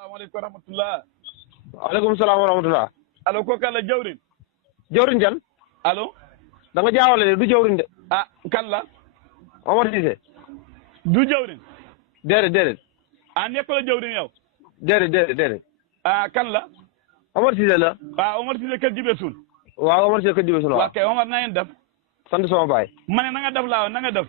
salaamaaleykum wa rahmatulah. waaleykum salaam wa rahmatulah. allo kooku kan la jawrin. jawrin jan. allo. da nga jaawale de du jawrin de. ah kan la. Omar Cissé. du jawrin. déedéet. ah nekkul la jawrin yow. déedéet. ah kan la. Omar Cissé la. waaw Omar Cissé kër Jibe Suul. waaw Omar Cissé kër Jibe Suul waaw. ok Omar na ngeen def. sant sama baay. ma ne na nga def laa na nga def.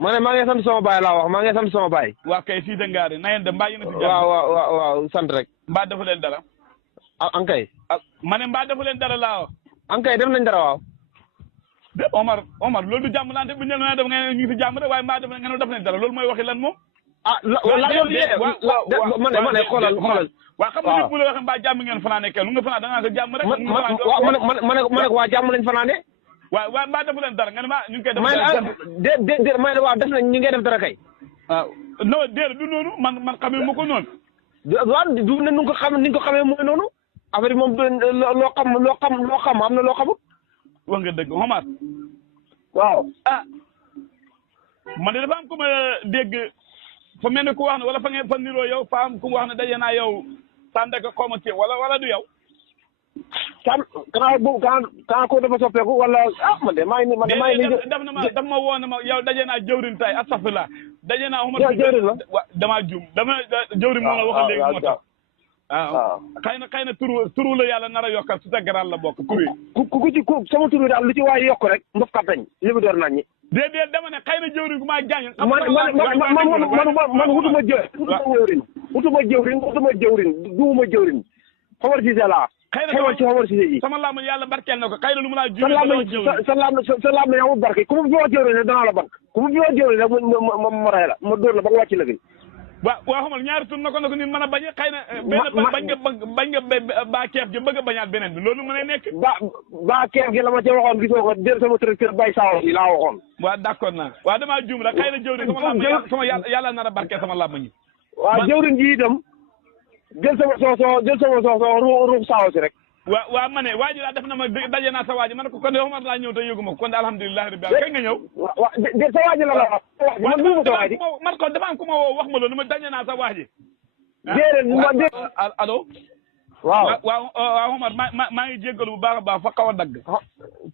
ma ne maa ngi sant sama baay laa wax maa ngi sant sama baay. waa kay fii de ngaari na ngeen def mbaa yéen a si jàmm. waaw sant rek. mbaa defu leen dara. ankay. ma ne mbaa defu leen dara laa wax. ankay def nañ dara waaw. de Omar loolu du jàmm lante bu ñu leen def ngeen ñu ngi si jàmm rek waaye mbaa def nañ dara loolu mooy waxi lan moom. ma ne xoolal. waa xam nga nit bu la waxee mbaa jàmm ngeen fanaane kenn lu nga fanaan da ngaa ko jàmm rek. ma ne waa jàmm lañ fanaane. waaw mbaa defu leen dara nga ne ma ñu ngi koy def. may waaw def nañ ñu ngi def dara kay. waaw non déedéet du noonu man xamee ma ko noonu. waaw du ne ni nga ko xamee mooy noonu affaire yi moom loo xam am na loo xamul. wax nga dëgg Omar. waaw ah man de dafa am ku ma dégg fa mel ni ku wax ne wala fa niroo yow fa am ku wax ne daje naa yow Sandeka xaw ma ci wala du yow. kanaa ko dafa soppeeku wala man de maa ngi daf ma woo ne ma yow daje naa jëwrin tay astafurlah daje naa Omar jëwrin la damaa juum jëwrin moom la waxal léegi moo tax waaw xëy na turu la yàlla nar a yokkal su tegaral la bokk tur yi ku sama tur yi daal lu ci waay yokk rek ndof kattañ li mu door nañ ñi déedéet dama ne xëy na jëwrin ku maa jaañ man wutuma jëwrin duuma jëwrin Omar Cissé laa xewal ci Omar Cissé ji sama laam yàlla barkeel na ko xëy na lu mu laa sa laam amul barke ku mu fi wax jëwrin ne danaa la bank ku mu fi wax jëwrin rek ma rey la ma dóor la ba nga wàcc la fi waaw xamal ñaari tur na ko nit mën a bañ xëy na benn bañ nga baa keef ji bëgg a bañaat beneen bi loolu mën a nekk baa keef gi la ma ca waxoon gisoo ko jël sama tracteur bay saawa yi laa waxoon waaw d'accord naa waaw damaa juum rek xëy na jëwrin sama yàlla nar a barkeel sama laam ñi waaw jëwrin ji itam jël sama soosoo ruux saawa si rek waaw ma ne waa ji laa def na ma daje naa sa waa ji ma ne ko kon de Omar laa ñëw te yëgu ma ko kon de alhamdulilah rabbi kay nga ñëw waaw sa waa ji la wax man ko dafa am ku ma woo wax ma loolu ma daje naa sa waa ji allo waaw Omar maa ngi jéggalu bu baax a baax fa xaw a dagg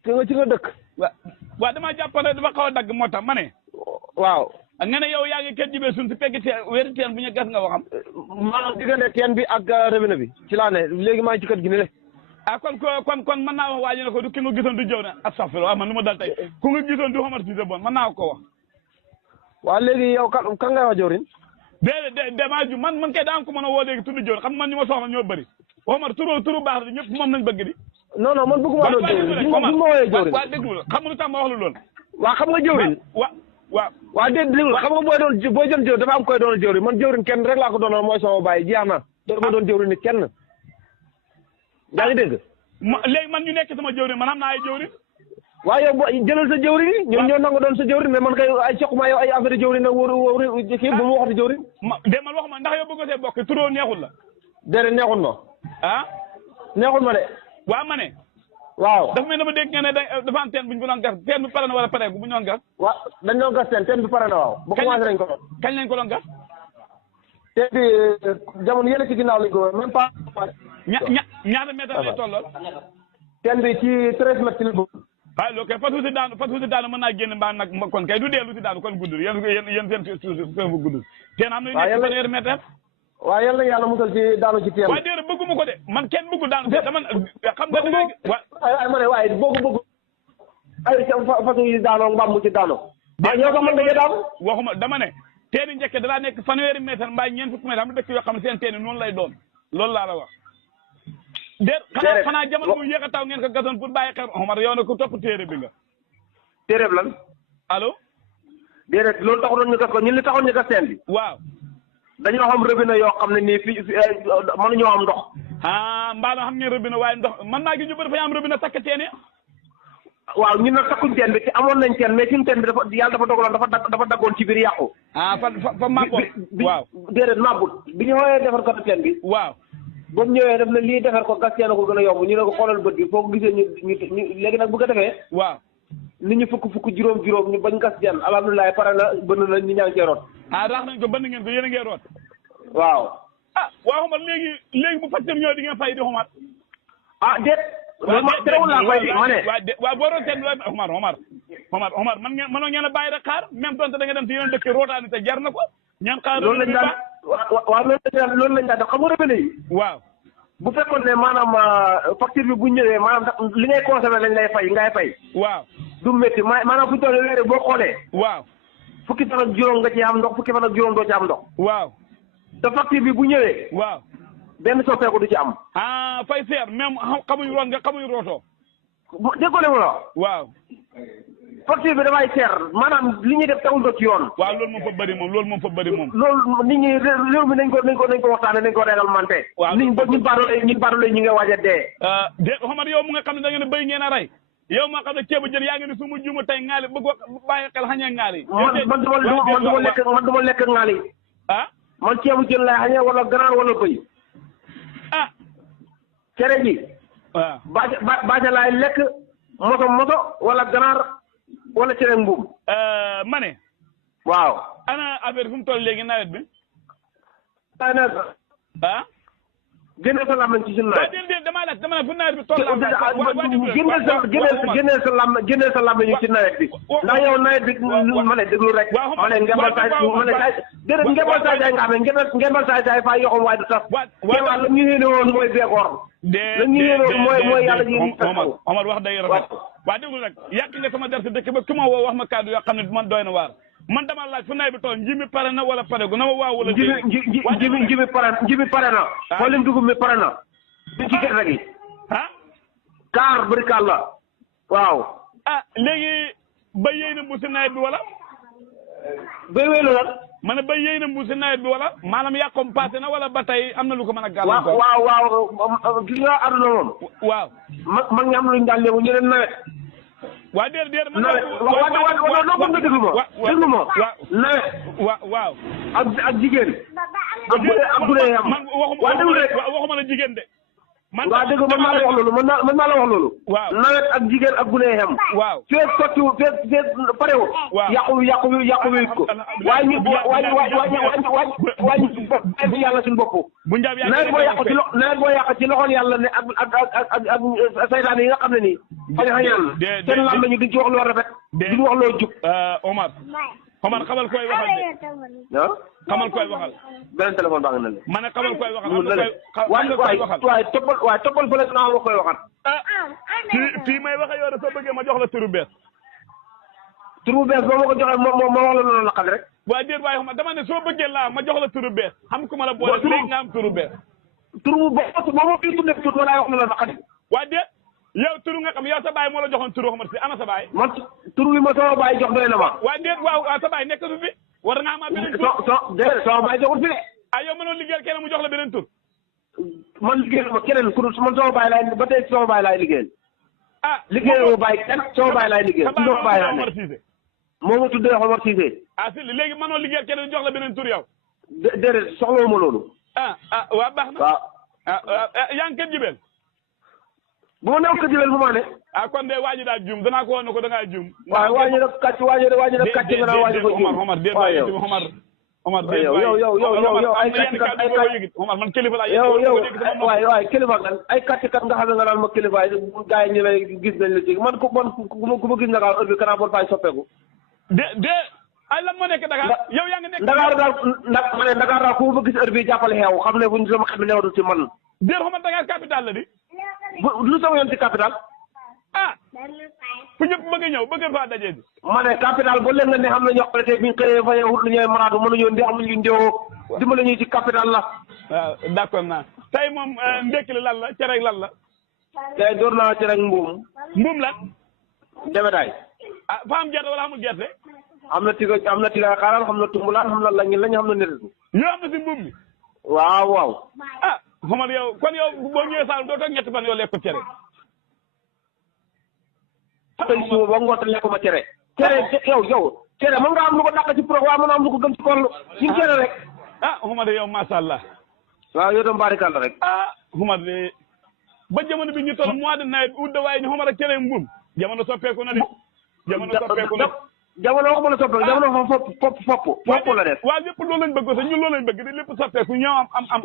ci nga dëkk waaw damaa jàppale dafa xaw a dagg moo tax ma ne waaw nga ne yow yaa ngi kër jibee suñ si pegg wéri teen bu ñu gas nga waxam maanaam diggante teen bi ak robinet bi ci laa ne léegi maa ngi ci kër gi ne le ah kon mën naa wax waa ji ne ko du ki nga gisoon du jëw ne astafurlah man lu ma dal tey ku nga gisoon du Omar Cissé bon mën naa ko wax waaw léegi yow kan ngay wax jawrin déedéet damaa ju man kay daa ko mën a woo léegi tudd jawrin xam man ñu ma soxla ñoo bëri Omar turu baax di ñëpp moom nañ bëgg di non man bëgguma doon jawrin bu ma wooyee jawrin waaw déglu xam nga lu tax ma wax lu loolu waaw xam nga jawrin waaw dégg xam nga booy jëm jawrin dafa am koy doon jawrin man jawrin kenn rek laa ko doonoon mooy sama baay jeex na doon ma doon jawrin ni kenn yaa ngi dégg léegi man ñu nekk sama jawrin man xam naa ay jawrin waaw yow jëlal sa jawrin yi ñun ñoo nangu doon sa jawrin mais man kay ay soquma yow ay affaire jawrin nag wóor kii bu mu waxati jawrin de man waxuma ndax yow bëgg see bokk turoo neexul la déedéet neexul ma neexul ma de waaw ma ne waaw dafa mel dama dégg nga ne dafa am teen bu ñu doon gas teen bi pare na wala pare bu ñu doon gas waaw dañ doon gas teen bi pare na waaw ba commencé nañ ko kañ lañ ko doon gas teen bi jamono yële ci ginnaaw lañ ko même pas ñaata mètre lay tollool teen bi ci 13 mètres ci la bëgg waaw loolu kay fas wu si daanu mën naa génn mbaa nag kon kay du deelu si daanu kon guddul yéen seen suuf bu guddul teen am na yu nekk fanweeri mètre waaw yal na yàlla musal ci daanu ci teen waaw déedéet bëgguma ko de man kenn bëggul daanu dama xam nga ay ma ne waaye bëgg ay façon yi daanoo mbaam mu ci daanoo ñoo ko mën dañuy daanu waxuma dama ne teeni njëkke dalaa nekk fanweeri mètre mbaa ñeent fukki mètre am na dëkk yoo xam ne seen teeni noonu lay doon loolu laa la wax xanaa jamono bu yéex a taw ngeen ko gasoon pour bàyyi xel Omar yow na ko topp téere bi nga téere bi lan allo déedéet loolu taxoon ñu gas ko ñun li taxoon ñu gas teen bi waaw dañoo xam robinet yoo xam ne nii fii mënuñoo am ndox mbaalo xam ngeen robinet waaye ndox man naa gi ñu bëri fa am robinet takk teen yi waaw ñun nag takkuñ teen bi ci amoon nañ teen mais suñu teen bi dafa yàlla dafa dogaloon dafa daggoon ci biir yàqu fa mabboon waaw déedéet mabbut bi ñu xoolee defar ko teen bi waaw ba mu ñëwee def na lii defar ko gas teen ko gën a yomb ñu ne ko xoolal bët bi foo ko gisee ñu léegi nag bu ko defee waaw nit ñi fukk juróom ñu bañ gas teen alhamdulilah pare na bënn na ñi ñaa ngi cee root rax nañ ko bënn ngeen ko yéen a ngee root waaw ah waaw Omar léegi bu facture ñëw di ngeen fay di Omar. ah déet. loolu ma terewul laa fay di ma ne. waaw boo doon seet Omar man ngeen mënoo ngeen a bàyyi rek xaar même donte da nga dem si yeneen dëkk rootaani te jar na ko. ñaan xaar loolu lañ daan waaw loolu lañ daan def xam nga revenu yi. waaw. bu fekkoon ne maanaam facture bi bu ñëwee maanaam sax li ngay consommé lañ lay fay ngay fay. waaw. du métti maanaam fu ñu toll weer boo xoolee. waaw. fukki fan ak juróom nga ci am ndox fukki fan ak juróom doo ci am ndox. waaw. te facture bi bu ñëwee. waaw. benn soppeeku du ci am. ah fay seer même xamuñu root nga xamuñu rootoo. déggoo ne ma la. waaw. facture bi dafay seer maanaam li ñuy def tawul ko ci yoon. waaw loolu moom fa bëri moom loolu nit ñi réew mi nañ ko waxtaane nañ ko réglementé. waaw nit ñi ba ñun baadoole ñu ngi waaj a dee. déet Omar yow mu nga xam ne da ngeen a béy ngeen a rey yow maa xam ne ceebu jën yaa ngi ne su ma juuma tey ŋaali bëgg bàyyi xel xañee ŋaali. man du ma lekk ŋaali. ah. man ceebu jën laay xañee wala ganaar wala bëy. ah. cere ji. waaw baaja laay lekk moto wala ganaar wala cere mbuum. ma ne. waaw. ana affaire fu mu toll léegi nawet bi. ah. génne sa làmmiñ ci suñu nawet. déedéet dama ne fu nawet bi toll. génne sa làmmiñ ci nawet bi. ndax yow nawet bi ma ne déglu rek. ma ne ngembal saay ma ne saay déedéet ngembal saay saay nga xam ne ngembal saay saay faa yoxam waaye du tas. waaw la ñu yéene woon mooy beekoor. la ñu yéene woon mooy yàlla ji. Omar wax day rafet. waaw déglu rek yàq nga sama der si dëkk ba ku ma woo wax ma kàddu yoo xam ne man doy na waar. man dama laaj fu nawet bi toll nji mi pare na wala pare gu na ma waaw wala. nji mi pare na. xoolin dugub mi pare na. ci gerte gi. ah. kaar brikal la. waaw. ah léegi ba yéy na mbuusi nawet bi wala. béy wéy la. ma ne ba yéy na mbuusi nawet bi wala maanaam yàqoom passé na wala ba tey am na lu ko mën a gàllankoor. waaw gis nga àdduna moom. waaw. mag ñi am luñ daan léegi ñu ne nawet. waa déedéet man. nawet waaw noo nga déglu ma. nawet. waaw. ak jigéen. ak bu dee yam. man waxuma la jigéen de. waaw dégg man maa la wax loolu man maa la wax loolu. waaw nawet ak jigéen ak bu dee yam. waaw feeg sottiwul feeg parewul. waaw yàqu ko. waaye ñu wàññi yàlla suñu bopp. bu njaab nawet boo yàq ci loxol yàlla ne ak saytaan yi nga xam ne nii. xañaan seen lam nañu duñ ci wax loo rafet. duñ wax loo jub. Omar xamal koy waxal de. ah. xamal koy waxal. beneen téléphone baa nga ne la. ma ne xamal koy waxal. waaye toppal fële naa ma koy waxal. fii may waxe yow de soo bëggee ma jox la turu bees. turu bees boo ma ko joxee ma wax la noonu naqal rek. waaye déet waaye xam dama ne soo bëggee laa ma jox la turu bees xam ku ma la boole léegi nga am turu bees. turu boo ma fii tuddee tuut ma laay wax la naqal. waaye déet yow turu nga xam yow sa baay moo la joxoon turu xamante si ana sa baay. man turu bi ma sama baay jox doy na ma. waaye déet waaw sa baay nekk du fi war nga amaat beneen tur. déedéet sama baay joxul fi de. ah yow mënoon liggéeyal keneen mu jox la beneen tur. man liggéeyal ma keneen ku man sama baay laay ba tey sama baay laay liggéeyal. ah liggéeyal ma baay kenn sama baay laay liggéeyal. sama baay laa ne moo ma tuddee Omar Cissé. ah si léegi mënoon liggéeyal keneen jox la beneen tur yow. déedéet soxla ma loolu. waaw baax na. waaw. yaa ngi kër jibeel. bu ma newoon kër jibeel bu ma ne. kon de waa ji daal juum danaa ko woon ne ko da ngaa juum. waaw waa ñu def kàcc waa ñu def kàcc nga naan waa ñu ko juum. Omar yow ay man kilifa laa waay kilifa kan ay kàcckat nga xam ne nga naan ma kilifa yi gars yi ñu lay gis nañ la ci man ku ma gis Dakar heure bi kanaa bon fay soppeeku. ay lan moo nekk Dakar yow yaa ngi nekk Dakar daal Dakar daal ku ma gis heure bi jàppale xeew xam ne buñ sama xam ne newatul ci man. déet xamal Dakar capital la di. lu sama yoon ci capital. fu ñëpp bëgg a ñëw bëgg faa daje ji. ma ne capital ba léegi nga ne xam ne ñoo xam ne tey bi ñu xëyee fa yow lu ñooy maraatu mënuñoo ndi amuñu ndéwoo dimbale ñu ci capital la. waaw d'accord naa tey moom ndekki li lan la cere lan la. tey door naa cere mbuum. mbuum lan. demedaay. fa am gerte wala amul gerte. am na tiga xaaral xam na tumbulaan xam na lañ xam na neretu. yoo am na si mbuum mi. waaw. Omar yow kon yow boo ñëwee Saalum doo toog ñetti fan yoo lekk ko cere. tey suba ba ngoon lekk ma cere. cere cere mën nga am lu ko dàq ci programme mën nga am lu ko gën ci koll ñu cere rek. Omar yow macha allah. waaw yow tam barikàlla rek. Omar de ba jamono bi ñu toll mois de nawet ut de waaye ñu Omar ak cere mbuum jamono soppeeku na de. jamono soppeeku na jamono waxuma la soppeeku jamono fopp la def. waaw lépp loolu lañ bëgg sax ñun loolu lañ bëgg di lépp soppeeku ñëw am.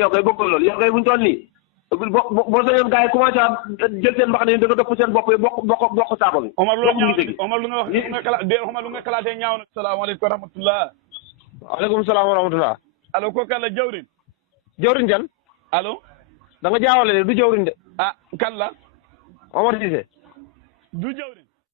yow kay bëgg loolu yow kay buñ toll nii boo sañoon gars yi commencé a jël seen mbax ne da nga dëpp seen bopp yi bokk saako bi. Omar lu nga kalaatee ñaaw na. salaamaaleykum wa rahmatulah. waaleykum salaam wa rahmatulah. allo kooku kan la jawrin. jawrin jan. allo. da nga jaawale de du jawrin de. ah kan la. Omar Cissé. du jawrin.